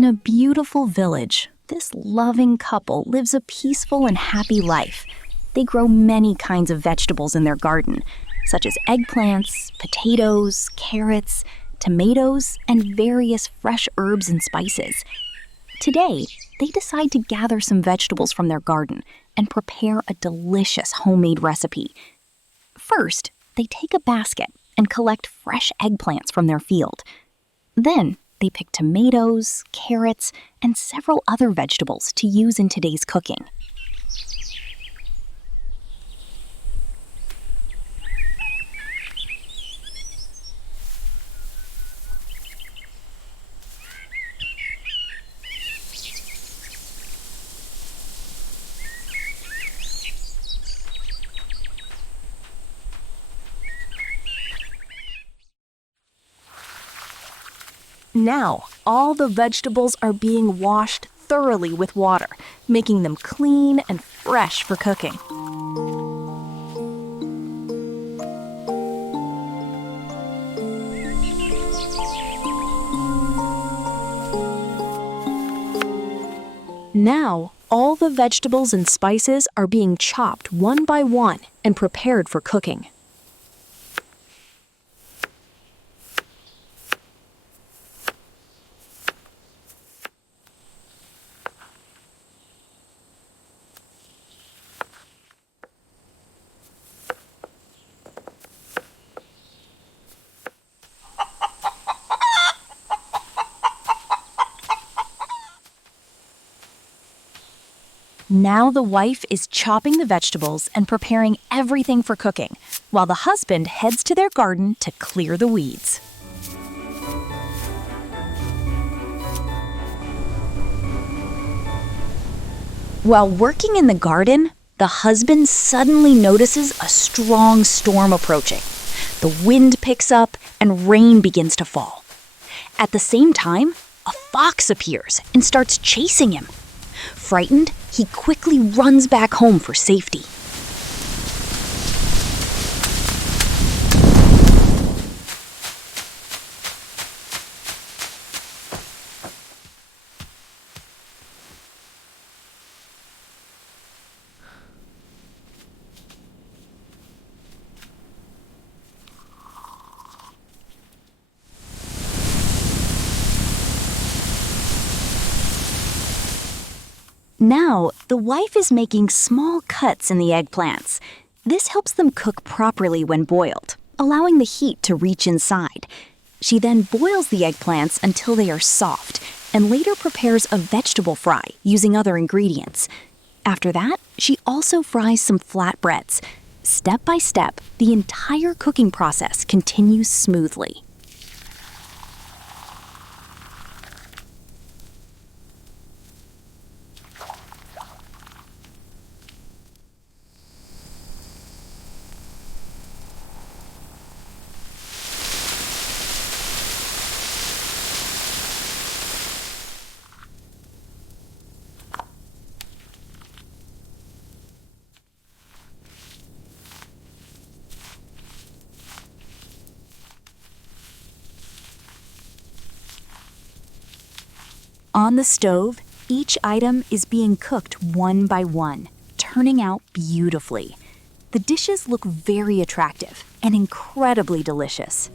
In a beautiful village, this loving couple lives a peaceful and happy life. They grow many kinds of vegetables in their garden, such as eggplants, potatoes, carrots, tomatoes, and various fresh herbs and spices. Today, they decide to gather some vegetables from their garden and prepare a delicious homemade recipe. First, they take a basket and collect fresh eggplants from their field. Then, they pick tomatoes, carrots, and several other vegetables to use in today's cooking. Now, all the vegetables are being washed thoroughly with water, making them clean and fresh for cooking. Now, all the vegetables and spices are being chopped one by one and prepared for cooking. Now the wife is chopping the vegetables and preparing everything for cooking, while the husband heads to their garden to clear the weeds. While working in the garden, the husband suddenly notices a strong storm approaching. The wind picks up and rain begins to fall. At the same time, a fox appears and starts chasing him. Frightened, he quickly runs back home for safety. Now, the wife is making small cuts in the eggplants. This helps them cook properly when boiled, allowing the heat to reach inside. She then boils the eggplants until they are soft, and later prepares a vegetable fry using other ingredients. After that, she also fries some flatbreads. Step by step, the entire cooking process continues smoothly. On the stove, each item is being cooked one by one, turning out beautifully. The dishes look very attractive and incredibly delicious.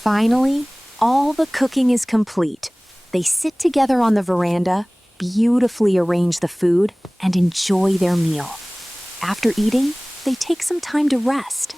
Finally, all the cooking is complete. They sit together on the veranda, beautifully arrange the food, and enjoy their meal. After eating, they take some time to rest.